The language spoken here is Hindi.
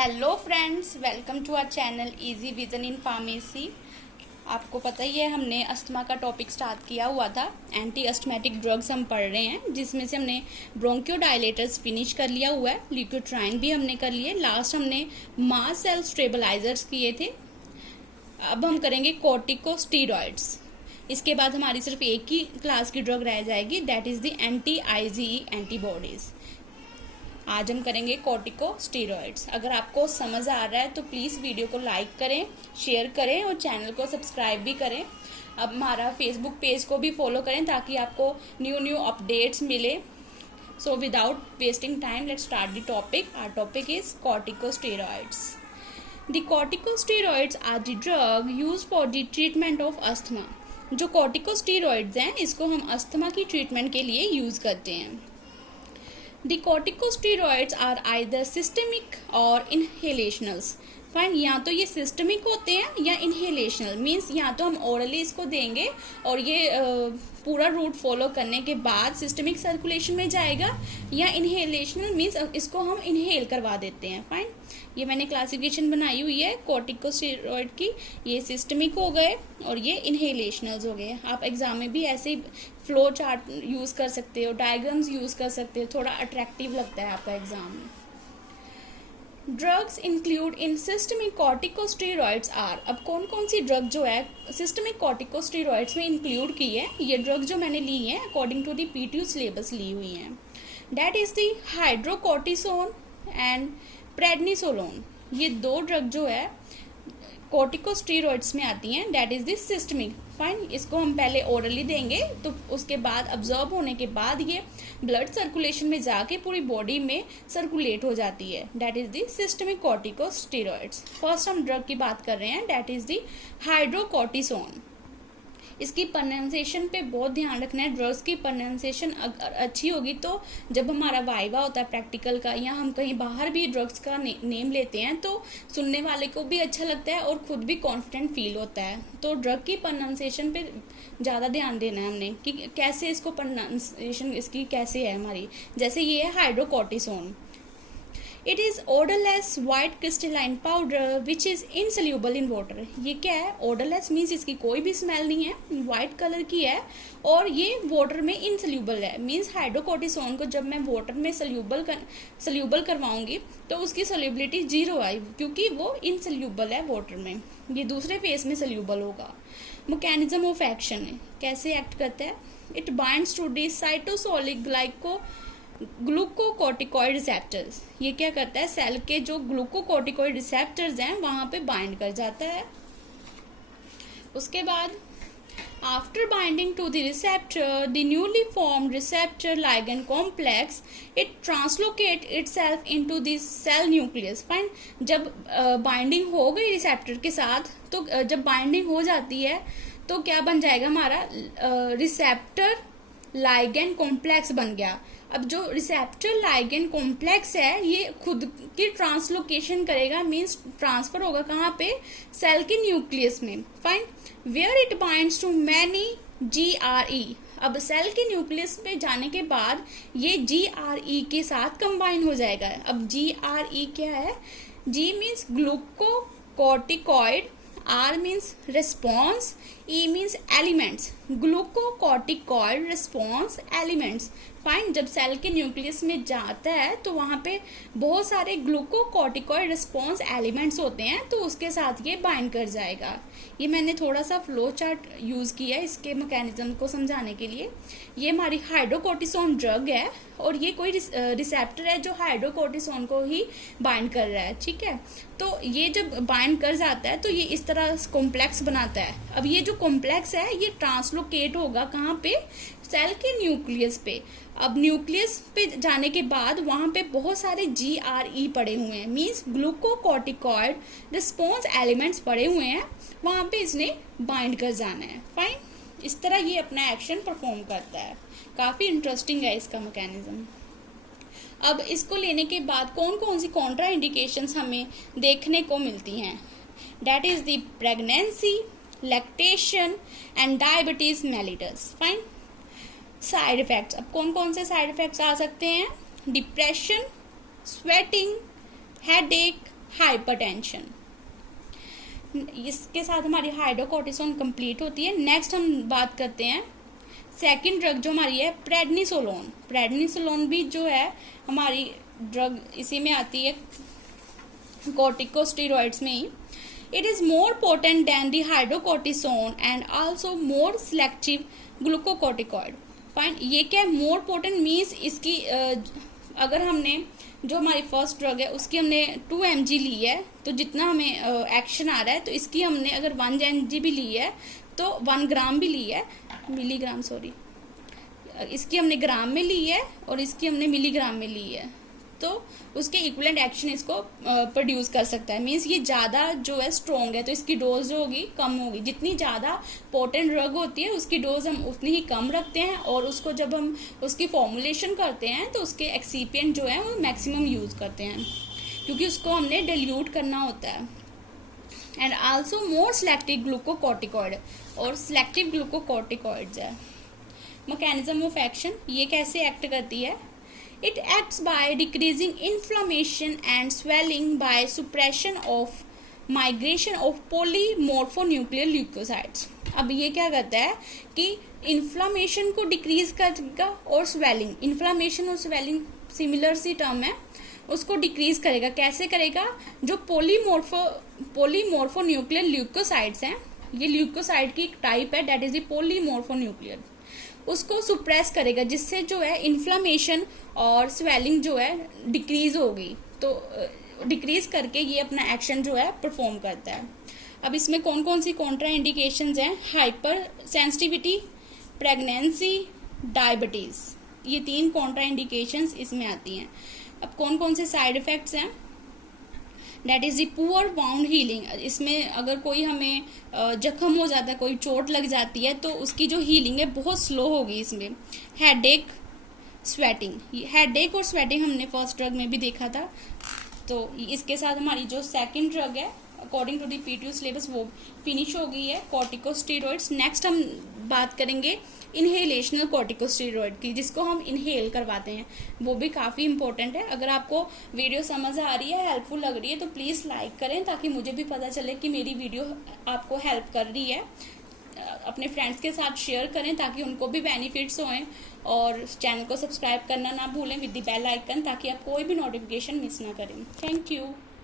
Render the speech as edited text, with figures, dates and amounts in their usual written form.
Hello friends, welcome to our channel easy vision in pharmacy. आपको पता ही है हमने अस्थमा का टॉपिक स्टार्ट किया हुआ था। एंटी अस्थमेटिक ड्रग्स हम पढ़ रहे हैं, जिसमें से हमने ब्रोंकियोडायलेटर्स फिनिश कर लिया हुआ है, ल्यूकोट्राइन भी हमने कर लिए, लास्ट हमने मास्ट सेल स्टेबलाइजर्स किए थे। अब हम करेंगे कॉर्टिकोस्टेरॉइड्स। इसके बाद हमारी सिर्फ एक ही क्लास की ड्रग रह जाएगी, that is the anti IgE antibodies. आज हम करेंगे कॉर्टिकोस्टेरॉइड्स। अगर आपको समझ आ रहा है तो प्लीज़ वीडियो को लाइक करें, शेयर करें और चैनल को सब्सक्राइब भी करें। अब हमारा फेसबुक पेज को भी फॉलो करें ताकि आपको न्यू अपडेट्स मिले। So without wasting time let's start the topic. Our topic is corticosteroids. The corticosteroids are the drug use for the treatment of asthma. जो कॉर्टिकोस्टेरॉइड्स हैं इसको हम अस्थमा की ट्रीटमेंट के लिए यूज करते हैं। The corticosteroids are either systemic or inhalationals. Fine, या तो ये सिस्टमिक होते हैं या इनहेलेशनल, मीन्स या तो हम ओरली इसको देंगे और ये पूरा रूट फॉलो करने के बाद सिस्टमिक सर्कुलेशन में जाएगा, या इनहेलेशनल मीन्स इसको हम इनहेल करवा देते हैं। फाइन, ये मैंने क्लासिफिकेशन बनाई हुई है कॉर्टिकोस्टेरॉइड की। ये सिस्टमिक हो गए और ये इनहेलेशनल्स हो गए। आप एग्जाम में भी ऐसे ही फ्लो चार्ट यूज कर सकते हो, डायग्राम्स यूज कर सकते हो, थोड़ा अट्रैक्टिव लगता है आपका एग्जाम में। Drugs include in systemic corticosteroids are. अब कौन कौन सी ड्रग जो है सिस्टमिक कॉर्टिकोस्टेरॉइड्स में इंक्लूड की है, ये ड्रग जो मैंने ली है according to the PTU syllabus ली हुई हैं। That is the hydrocortisone and prednisolone. ये दो ड्रग जो है कॉर्टिकोस्टेरॉइड्स में आती हैं, that is the systemic. Fine, इसको हम पहले ओरली देंगे तो उसके बाद अब्जॉर्ब होने के बाद ये ब्लड सर्कुलेशन में जाके पूरी बॉडी में सर्कुलेट हो जाती है, that is the systemic corticosteroids. First हम ड्रग की बात कर रहे हैं, दैट इज द हाइड्रोकोर्टिसोन। इसकी प्रोनाउंसिएशन पे बहुत ध्यान रखना है। ड्रग्स की प्रोनाउंसिएशन अगर अच्छी होगी तो जब हमारा वाइवा होता है प्रैक्टिकल का, या हम कहीं बाहर भी ड्रग्स का नेम लेते हैं तो सुनने वाले को भी अच्छा लगता है और खुद भी कॉन्फिडेंट फील होता है। तो ड्रग की प्रोनाउंसिएशन पे ज़्यादा ध्यान देना है हमने कि कैसे इसको प्रोनाउंसिएशन इसकी कैसे है हमारी। जैसे ये है hydrocortisone. It is odourless white crystalline powder which is insoluble in water. ये क्या है? ओडरलेस मीन्स इसकी कोई भी स्मेल नहीं है, वाइट कलर की है और ये वाटर में इनसल्यूबल है। मीन्स हाइड्रोकोर्टिसोन को जब मैं वाटर में सल्यूबल करवाऊंगी तो उसकी सल्यूबिलिटी 0 आई, क्योंकि वो इनसल्यूबल है वाटर में। ये दूसरे फेज में सल्यूबल होगा। मैकेनिज्म ऑफ एक्शन है, कैसे एक्ट करता है? It binds to the cytosolic glucocorticoid receptors. ये क्या करता है? सेल के जो ग्लूकोकॉर्टिकॉइड रिसेप्टर्स हैं वहां पे बाइंड कर जाता है। उसके बाद after binding to the receptor the newly formed receptor ligand complex it translocate itself into the cell nucleus. Fine, जब बाइंडिंग हो गई रिसेप्टर के साथ तो जब बाइंडिंग हो जाती है तो क्या बन जाएगा हमारा? रिसेप्टर लाइगेंड कॉम्प्लेक्स बन गया। अब जो रिसेप्टर लाइगेंड कॉम्प्लेक्स है ये खुद की ट्रांसलोकेशन करेगा, मींस ट्रांसफर होगा कहाँ पे? सेल के न्यूक्लियस में। Fine, where it binds to many GRE। अब सेल के न्यूक्लियस पे जाने के बाद ये GRE के साथ कंबाइन हो जाएगा। अब GRE क्या है? G means glucocorticoid, R means response, E means elements. Glucocorticoid response elements. Fine, जब सेल के न्यूक्लियस में जाता है तो वहां पे बहुत सारे ग्लूकोकॉर्टिकॉइड रिस्पॉन्स एलिमेंट्स होते हैं, तो उसके साथ ये बाइंड कर जाएगा। ये मैंने थोड़ा सा फ्लो चार्ट यूज किया है इसके मैकेनिज्म को समझाने के लिए। ये हमारी हाइड्रोकोर्टिसोन ड्रग है और ये कोई रिसेप्टर है जो हाइड्रोकोर्टिसोन को ही बाइंड कर रहा है। ठीक है, तो ये जब बाइंड कर जाता है तो ये इस तरह कॉम्प्लेक्स बनाता है। अब ये जो कॉम्प्लेक्स है ये ट्रांसलोकेट होगा कहाँ पे? सेल के न्यूक्लियस पे। अब न्यूक्लियस पे जाने के बाद वहां पे बहुत सारे GRE पड़े हुए हैं, मीन्स ग्लूकोकॉर्टिकॉइड रिस्पॉन्स एलिमेंट्स पड़े हुए हैं, वहां पे इसने बाइंड कर जाना है। फाइन, इस तरह ये अपना एक्शन परफॉर्म करता है। काफी इंटरेस्टिंग है इसका मैकेनिज्म। अब इसको लेने के बाद कौन कौन सी कॉन्ट्रा इंडिकेशंस हमें देखने को मिलती हैं? That is the pregnancy, lactation and diabetes mellitus. Fine, side effects. अब कौन कौन से साइड इफेक्ट्स आ सकते हैं? Depression, sweating, headache, hypertension. इसके साथ हमारी हाइड्रोकोर्टिसोन कंप्लीट होती है। नेक्स्ट हम बात करते हैं सेकंड ड्रग जो हमारी है प्रेडनिसोलोन। प्रेडनिसोलोन भी जो है हमारी ड्रग इसी में आती है, कॉर्टिकोस्टेरॉइड्स में ही। It is more potent than the hydrocortisone and also more selective glucocorticoid. Fine, ये क्या है मोर पोटेंट मीन्स इसकी अगर हमने जो हमारी फर्स्ट ड्रग है उसकी हमने 2 mg ली है तो जितना हमें एक्शन आ रहा है, तो इसकी हमने अगर 1 mg भी ली है तो 1 ग्राम भी ली है, मिलीग्राम सॉरी, इसकी हमने ग्राम में ली है और इसकी हमने मिलीग्राम में ली है, तो उसके इक्विवेलेंट एक्शन इसको प्रोड्यूस कर सकता है। मीन्स ये ज़्यादा जो है स्ट्रॉन्ग है तो इसकी डोज जो होगी कम होगी। जितनी ज़्यादा पोटेंट ड्रग होती है उसकी डोज हम उतनी ही कम रखते हैं और उसको जब हम उसकी फॉर्मुलेशन करते हैं तो उसके एक्सीपिएंट जो है वो मैक्सिमम यूज़ करते हैं क्योंकि उसको हमने डिल्यूट करना होता है। And also more selective glucocorticoid, और सिलेक्टिव ग्लूकोकॉर्टिकॉइड्स है। मैकेनिज्म ऑफ एक्शन, ये कैसे एक्ट करती है? It acts by decreasing inflammation and swelling by suppression of migration of polymorphonuclear leukocytes। अब ये क्या करता है कि इन्फ्लामेशन को डिक्रीज करेगा और स्वेलिंग, इन्फ्लामेशन और स्वेलिंग सिमिलर सी टर्म है, उसको डिक्रीज करेगा। कैसे करेगा? जो पोलीमोर्फोन्यूक्लियर ल्यूकोसाइट्स हैं, ये ल्यूकोसाइट की एक टाइप है, डेट इज द पोलीमोर्फोन्यूक्लियर, उसको सुप्रेस करेगा जिससे जो है इन्फ्लामेशन और स्वेलिंग जो है डिक्रीज होगी। तो डिक्रीज करके ये अपना एक्शन जो है परफॉर्म करता है। अब इसमें कौन कौन सी कॉन्ट्रा इंडिकेशंस हैं? हाइपर सेंसिटिविटी, प्रेगनेंसी, डायबिटीज, ये 3 कॉन्ट्रा इंडिकेशंस इसमें आती हैं। अब कौन कौन से साइड इफेक्ट्स हैं? That is the poor wound healing. इसमें अगर कोई हमें जख्म हो जाता है, कोई चोट लग जाती है, तो उसकी जो हीलिंग है बहुत स्लो होगी। इसमें हेडेक, स्वेटिंग, हेडेक और स्वेटिंग हमने फर्स्ट ड्रग में भी देखा था। तो इसके साथ हमारी जो सेकंड ड्रग है according to the PTU syllabus वो फिनिश हो गई है, कॉर्टिकोस्टेरॉइड्स। नेक्स्ट हम बात करेंगे इनहेलेशनल कॉर्टिकोस्टेरॉइड की, जिसको हम इनहेल करवाते हैं, वो भी काफ़ी इंपॉर्टेंट है। अगर आपको वीडियो समझ आ रही है, हेल्पफुल लग रही है, तो प्लीज़ लाइक करें ताकि मुझे भी पता चले कि मेरी वीडियो आपको हेल्प कर रही है। अपने फ्रेंड्स के साथ शेयर करें ताकि उनको भी बेनिफिट्स होएं, और चैनल को सब्सक्राइब करना ना भूलें विद द बेल आइकन, ताकि आप कोई भी नोटिफिकेशन मिस ना करें। Thank you.